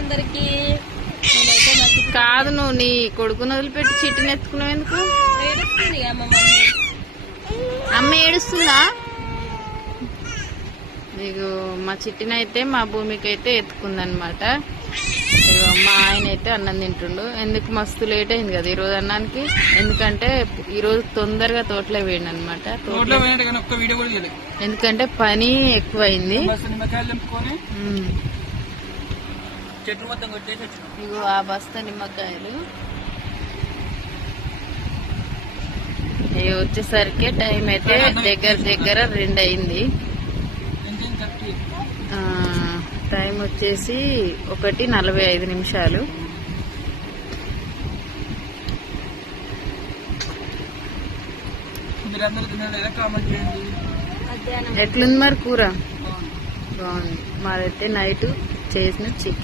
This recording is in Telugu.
అందరికి కాదు, నువ్వు నీ కొడుకుని వదిలిపెట్టి చిట్టిని ఎత్తుకున్నావు ఎందుకు? ఏడుస్తుంది అమ్మ ఏడుస్తుందా? ఇగో మా చిట్టినైతే మా భూమికి అయితే ఎత్తుకుందనమాట. ఇగో మా ఆయన అయితే అన్నం తింటుండు. ఎందుకు మస్తు లేట్ అయింది కదా ఈరోజు అన్నానికి, ఎందుకంటే ఈరోజు తొందరగా తోటలో వేయండి అనమాట. ఎందుకంటే పని ఎక్కువైంది. ఇగో ఆ బస్తా నిమ్మకాయలు ఇవి వచ్చేసరికి టైం అయితే దగ్గర 2 అయింది. టైం వచ్చేసి 1:45. ఎట్లుంది మరి కూర? బాగుంది. మాదైతే నైట్ చేసిన చికెన్.